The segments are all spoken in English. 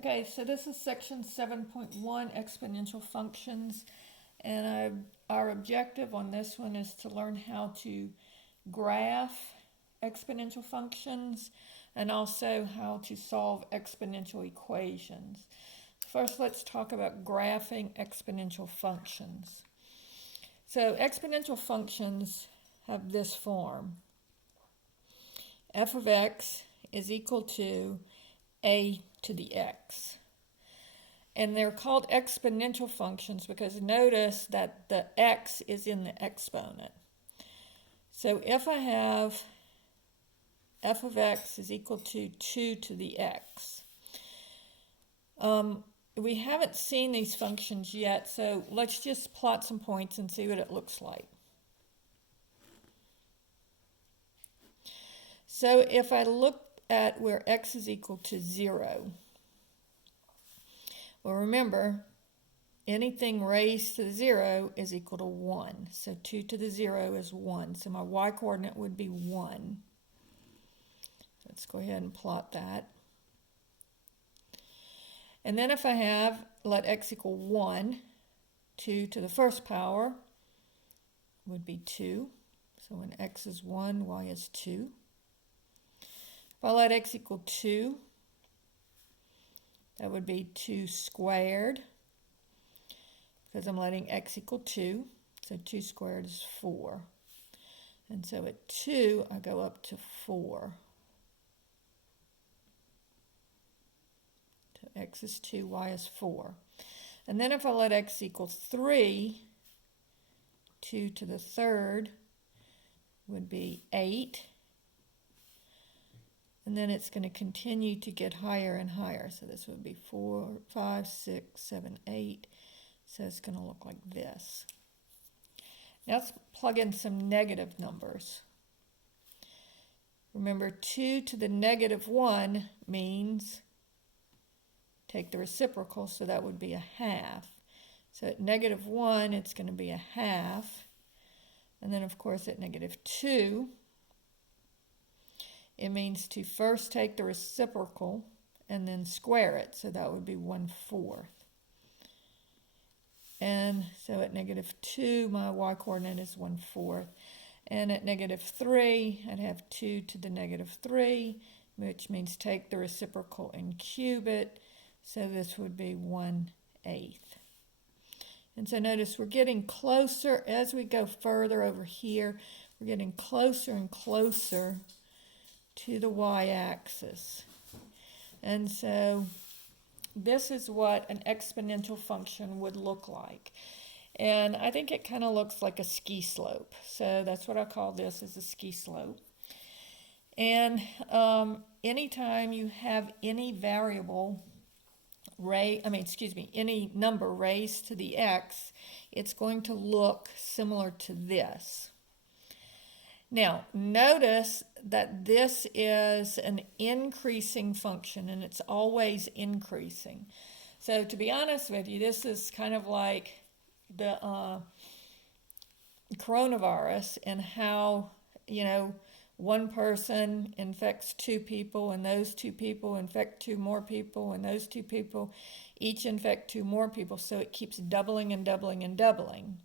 Okay, so this is section 7.1, exponential functions, and our objective on this one is to learn how to graph exponential functions and also how to solve exponential equations. First, let's talk about graphing exponential functions. So exponential functions have this form. F of x is equal to a to the x. And they're called exponential functions because notice that the x is in the exponent. So if I have f of x is equal to 2 to the x, we haven't seen these functions yet, so let's just plot some points and see what it looks like. So if I look at where x is equal to 0, well, remember, anything raised to the 0 is equal to 1. So 2 to the 0 is 1. So my y-coordinate would be 1. Let's go ahead and plot that. And then if I have, let x equal 1, 2 to the first power would be 2. So when x is 1, y is 2. If I let x equal 2, that would be 2 squared, because I'm letting x equal 2. So 2 squared is 4. And so at 2, I go up to 4. So x is 2, y is 4. And then if I let x equal 3, 2 to the third would be 8. And then it's going to continue to get higher and higher. So this would be 4, 5, 6, 7, 8. So it's going to look like this. Now let's plug in some negative numbers. Remember, 2 to the negative 1 means take the reciprocal, so that would be a half. So at negative 1, it's going to be a half. And then, of course, at negative 2, it means to first take the reciprocal and then square it. So that would be 1/4. And so at negative 2, my y-coordinate is 1/4. And at negative 3, I'd have 2 to the negative 3, which means take the reciprocal and cube it. So this would be 1/8. And so notice we're getting closer as we go further over here. We're getting closer and closer to the y-axis. And so this is what an exponential function would look like. And I think it kind of looks like a ski slope. So that's what I call this, is a ski slope. And anytime you have any variable any number raised to the x, it's going to look similar to this. Now, notice that this is an increasing function, and it's always increasing. So to be honest with you, this is kind of like the coronavirus and how, one person infects 2 people, and those 2 people infect 2 more people, and those 2 people each infect 2 more people. So it keeps doubling and doubling and doubling.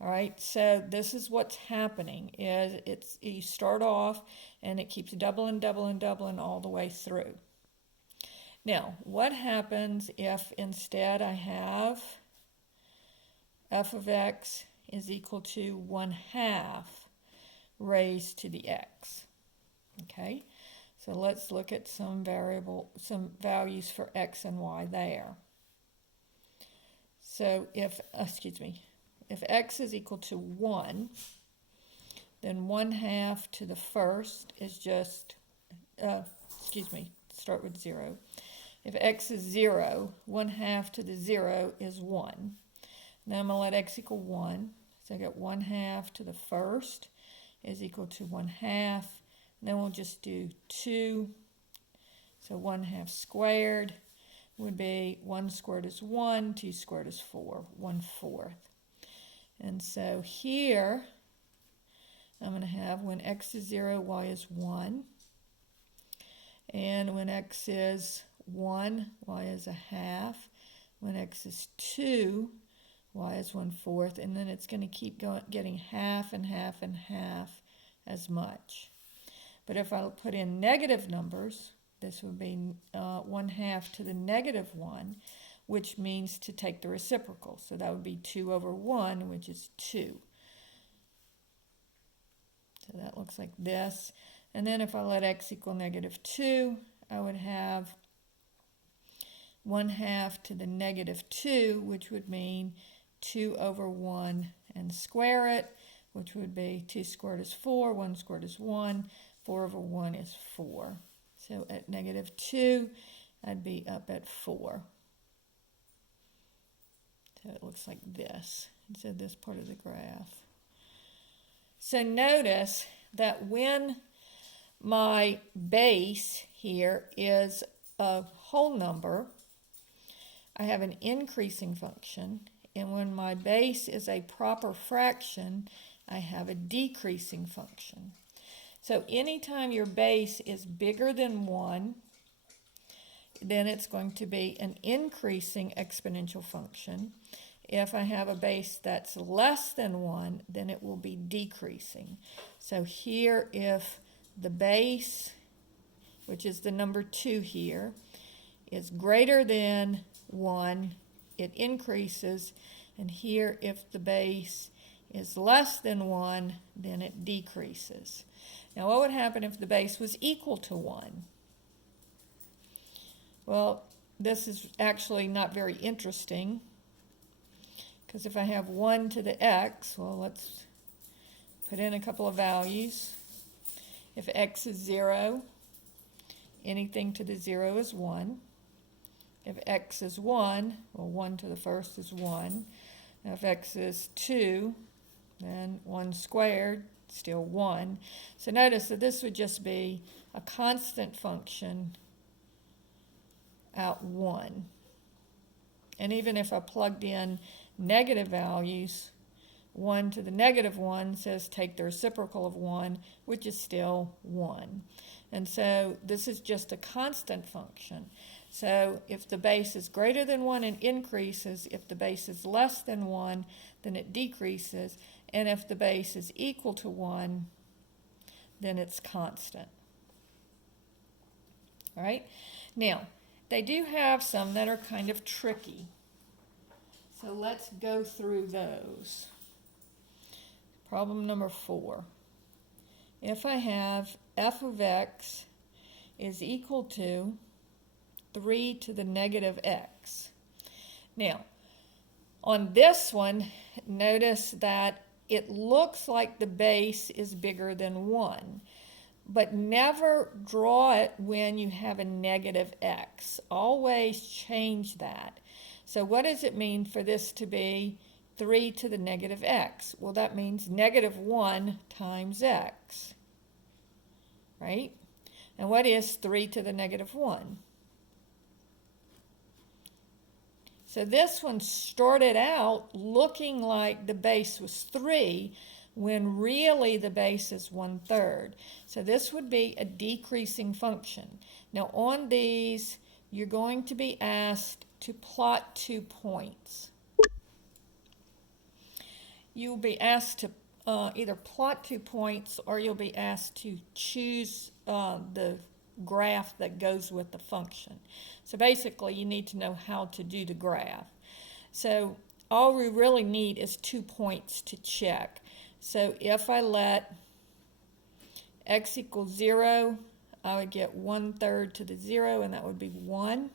All right, so this is what's happening, is you start off and it keeps doubling, doubling, doubling all the way through. Now, what happens if instead I have f of x is equal to 1/2 raised to the x? Okay, so let's look at some values for x and y there. So if x is equal to 1, then 1/2 to the first is just, start with 0. If x is 0, 1/2 to the 0 is 1. Now I'm going to let x equal 1. So I got 1/2 to the first is equal to 1/2. And then we'll just do 2. So 1/2 squared would be 1 squared is 1, 2 squared is 4, 1/4. And so here, I'm going to have when x is 0, y is 1. And when x is 1, y is a half. When x is 2, y is 1/4. And then it's going to keep getting half and half and half as much. But if I put in negative numbers, this would be 1/2 to the negative 1, which means to take the reciprocal. So that would be 2/1, which is 2. So that looks like this. And then if I let x equal -2, I would have 1/2 to the -2, which would mean 2/1 and square it, which would be 2 squared is 4, 1 squared is 1, 4/1 is 4. So at -2, I'd be up at 4. So it looks like this. So this part of the graph. So notice that when my base here is a whole number, I have an increasing function. And when my base is a proper fraction, I have a decreasing function. So anytime your base is bigger than 1, then it's going to be an increasing exponential function. If I have a base that's less than 1, then it will be decreasing. So here, if the base, which is the number 2 here, is greater than 1, it increases. And here, if the base is less than 1, then it decreases. Now, what would happen if the base was equal to 1? Well, this is actually not very interesting, because if I have 1 to the x, well, let's put in a couple of values. If x is 0, anything to the 0 is 1. If x is 1, well, 1 to the first is 1. Now, if x is 2, then 1 squared, still 1. So notice that this would just be a constant function out 1. And even if I plugged in negative values, 1 to the -1 says take the reciprocal of 1, which is still 1. And so this is just a constant function. So if the base is greater than 1, it increases. If the base is less than 1, then it decreases. And if the base is equal to 1, then it's constant. All right? Now, they do have some that are kind of tricky. So let's go through those. Problem number 4. If I have f of x is equal to 3 to the -x. Now, on this one, notice that it looks like the base is bigger than 1. But never draw it when you have a -x. Always change that. So what does it mean for this to be 3 to the -x? Well, that means -1 times x, right? And what is 3 to the -1? So this one started out looking like the base was 3, when really the base is 1/3. So this would be a decreasing function. Now on these, you're going to be asked to plot 2 points. You'll be asked to either plot 2 points, or you'll be asked to choose the graph that goes with the function. So basically, you need to know how to do the graph. So all we really need is 2 points to check. So if I let x equal 0, I would get 1/3 to the 0, and that would be 1.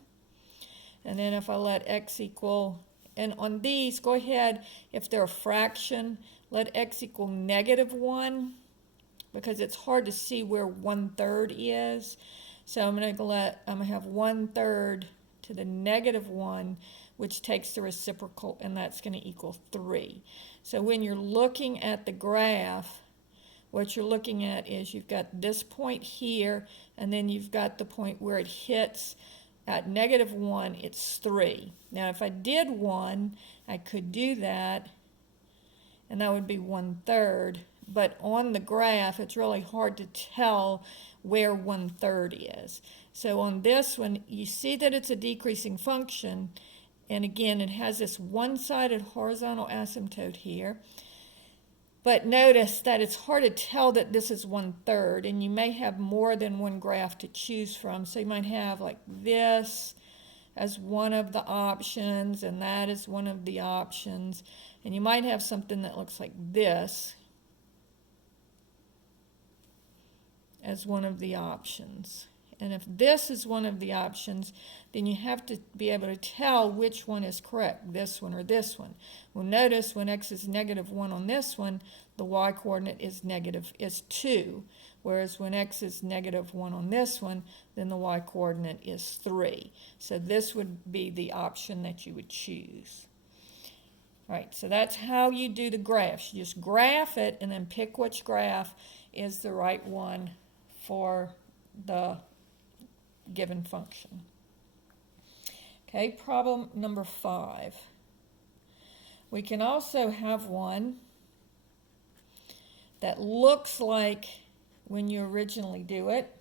And then if I let x equal, and on these, go ahead, if they're a fraction, let x equal -1, because it's hard to see where 1/3 is. So I'm going to have 1/3 to the -1, which takes the reciprocal, and that's going to equal 3. So when you're looking at the graph, what you're looking at is you've got this point here, and then you've got the point where it hits at -1, it's 3. Now if I did 1, I could do that, and that would be 1/3. But on the graph, it's really hard to tell where 1/3 is. So on this one, you see that it's a decreasing function, and again, it has this one-sided horizontal asymptote here. But notice that it's hard to tell that this is 1/3, and you may have more than one graph to choose from. So you might have like this as one of the options, and that is one of the options. And you might have something that looks like this as one of the options. And if this is one of the options, then you have to be able to tell which one is correct, this one or this one. Well, notice when x is -1 on this one, the y-coordinate is 2. Whereas when x is -1 on this one, then the y-coordinate is 3. So this would be the option that you would choose. All right, so that's how you do the graphs. You just graph it and then pick which graph is the right one for the given function. Okay, problem number 5. We can also have one that looks like when you originally do it.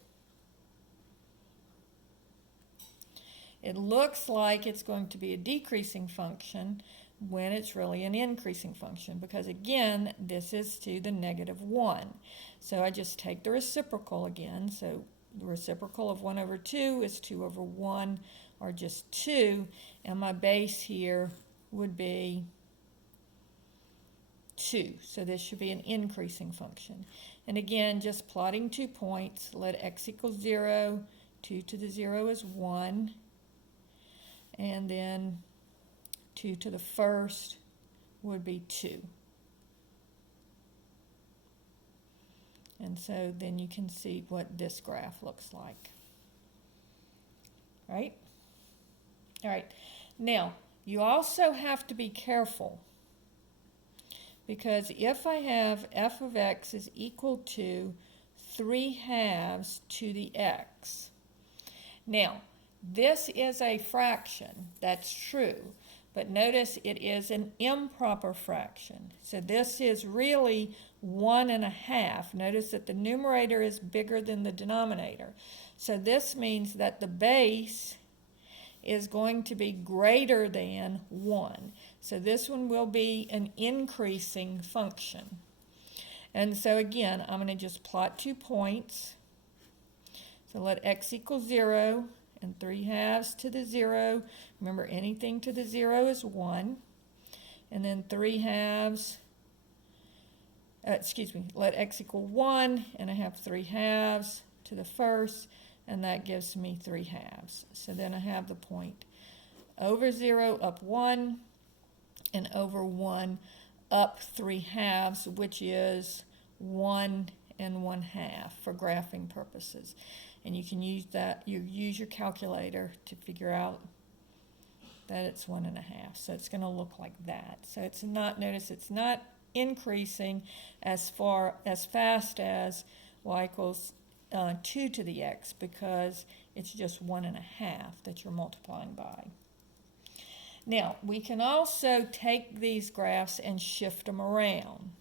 It looks like it's going to be a decreasing function when it's really an increasing function, because again, this is to the -1. So I just take the reciprocal again. So the reciprocal of 1/2 is 2/1, or just 2, and my base here would be 2. So this should be an increasing function. And again, just plotting 2 points, let x equal 0, 2 to the 0 is 1, and then 2 to the first would be 2. And so then you can see what this graph looks like. Right? All right. Now, you also have to be careful, because if I have f of x is equal to 3/2 to the x. Now, this is a fraction, that's true, but notice it is an improper fraction. So this is really 1.5. Notice that the numerator is bigger than the denominator. So this means that the base is going to be greater than 1. So this one will be an increasing function. And so again, I'm going to just plot 2 points. So let x equal 0 and 3/2 to the 0. Remember, anything to the 0 is 1. And then 3/2, let x equal 1, and I have 3/2 to the first, and that gives me 3/2. So then I have the point over 0 up 1, and over 1 up 3/2, which is 1 and 1/2 for graphing purposes. And you can use that, you use your calculator to figure out that it's 1.5. So it's going to look like that. So it's not, notice it's not increasing as fast as y equals 2 to the x, because it's just 1.5 that you're multiplying by. Now, we can also take these graphs and shift them around.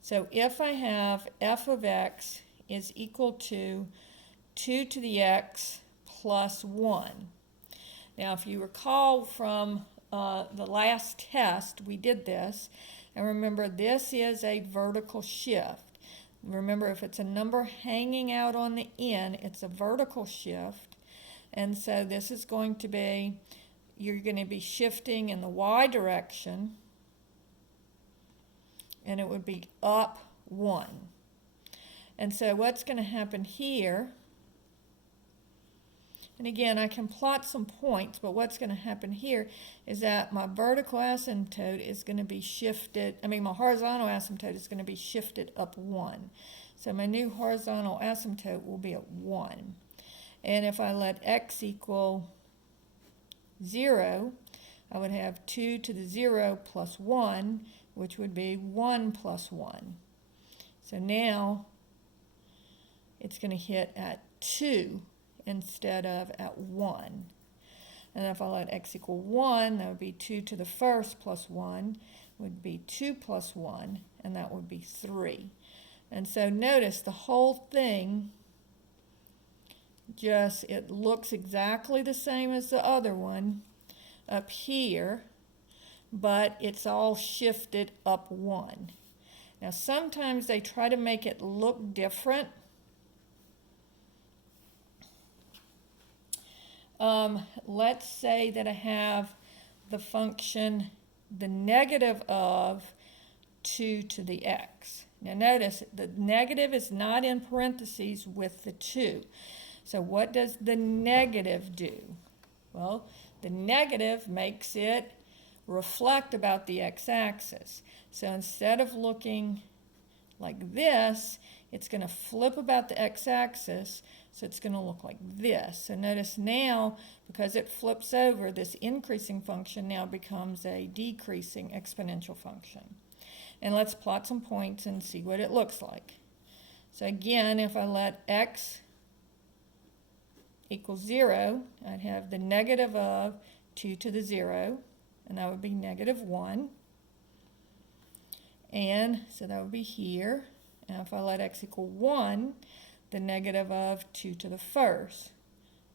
So if I have f of x is equal to 2 to the x plus 1. Now, if you recall from the last test, we did this. And remember, this is a vertical shift. Remember, if it's a number hanging out on the end, it's a vertical shift. And so this is going to be, you're going to be shifting in the y direction, and it would be up 1. And so what's going to happen here, and again, I can plot some points, but what's going to happen here is that my vertical asymptote is going to be shifted, my horizontal asymptote is going to be shifted up 1. So my new horizontal asymptote will be at 1. And if I let x equal 0, I would have 2 to the 0 plus 1, which would be 1 plus 1. So now it's going to hit at 2 instead of at 1. And if I let x equal 1, that would be 2 to the first plus 1, would be 2 plus 1, and that would be 3. And so notice the whole thing it looks exactly the same as the other one up here, but it's all shifted up 1. Now sometimes they try to make it look different. Let's say that I have the function the negative of 2 to the x. Now notice the negative is not in parentheses with the 2. So what does the negative do? Well, the negative makes it reflect about the x-axis. So instead of looking like this, it's going to flip about the x-axis, so it's going to look like this. So notice now, because it flips over, this increasing function now becomes a decreasing exponential function. And let's plot some points and see what it looks like. So again, if I let x equals 0, I'd have the negative of 2 to the 0, and that would be negative 1. And so that would be here. And if I let x equal 1, the negative of 2 to the first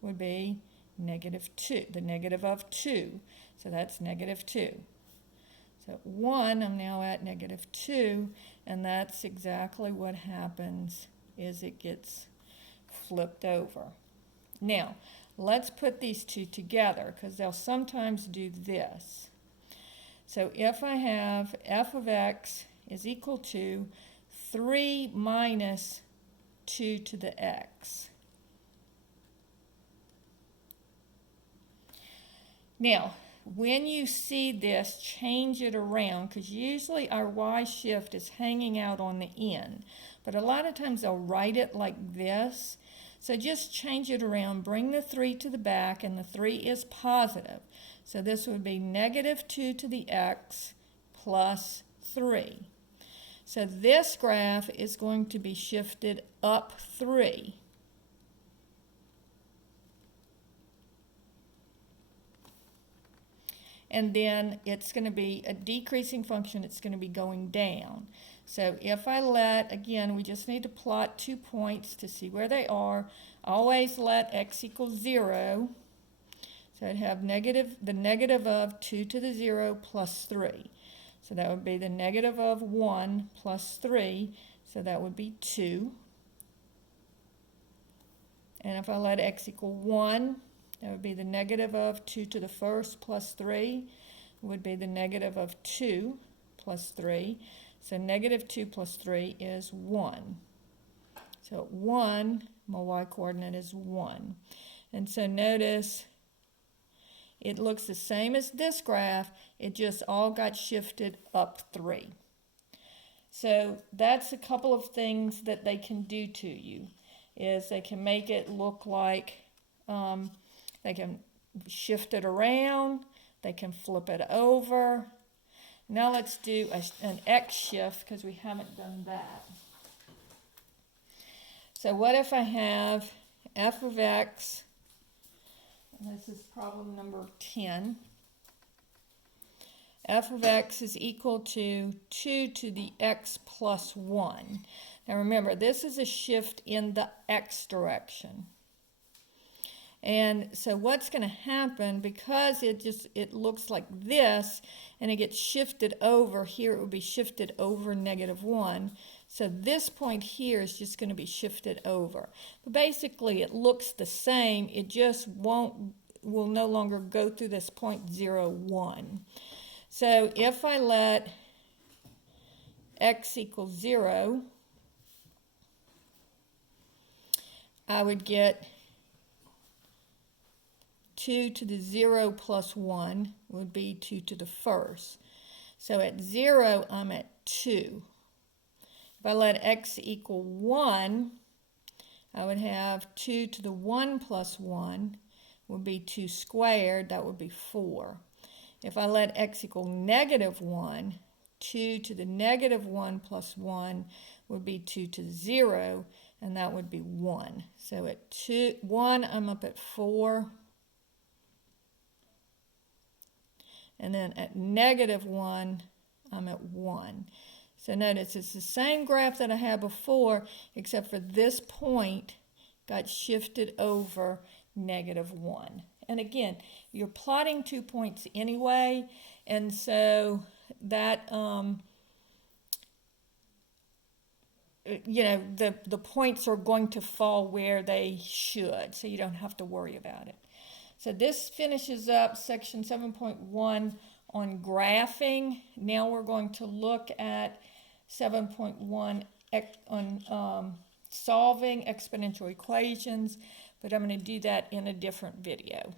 would be negative 2, the negative of 2. So that's negative 2. So at 1, I'm now at negative 2, and that's exactly what happens is it gets flipped over. Now, let's put these two together because they'll sometimes do this. So if I have f of x is equal to 3 minus 2 to the x. Now, when you see this, change it around because usually our y shift is hanging out on the end. But a lot of times they'll write it like this. So just change it around, bring the 3 to the back, and the 3 is positive. So this would be negative 2 to the x plus 3. So this graph is going to be shifted up 3. And then it's going to be a decreasing function, it's going to be going down. So if I let, again, we just need to plot 2 points to see where they are. Always let x equal 0. So I'd have the negative of 2 to the 0 plus 3. So that would be the negative of 1 plus 3. So that would be 2. And if I let x equal 1, that would be the negative of 2 to the first plus 3 would be the negative of 2 plus 3. So negative 2 plus 3 is 1. So at 1, my y-coordinate is 1. And so notice it looks the same as this graph, it just all got shifted up 3. So that's a couple of things that they can do to you, is they can make it look like they can shift it around, they can flip it over. Now let's do an x shift because we haven't done that. So what if I have f of x, and this is problem number 10, f of x is equal to 2 to the x plus 1. Now remember, this is a shift in the x direction. And so what's going to happen, because it looks like this, and it gets shifted over, here it would be shifted over negative 1. So this point here is just going to be shifted over. But basically it looks the same, it just will no longer go through this point 0, 1. So if I let x equal 0, I would get 2 to the 0 plus 1 would be 2 to the first. So at 0, I'm at 2. If I let x equal 1, I would have 2 to the 1 plus 1 would be 2 squared, that would be 4. If I let x equal negative 1, 2 to the negative 1 plus 1 would be 2 to 0, and that would be 1. So at 1, I'm up at 4. And then at negative 1, I'm at 1. So notice it's the same graph that I had before, except for this point got shifted over -1. And again, you're plotting 2 points anyway, and so that, the points are going to fall where they should, so you don't have to worry about it. So this finishes up section 7.1 on graphing. Now we're going to look at 7.1 on solving exponential equations, but I'm going to do that in a different video.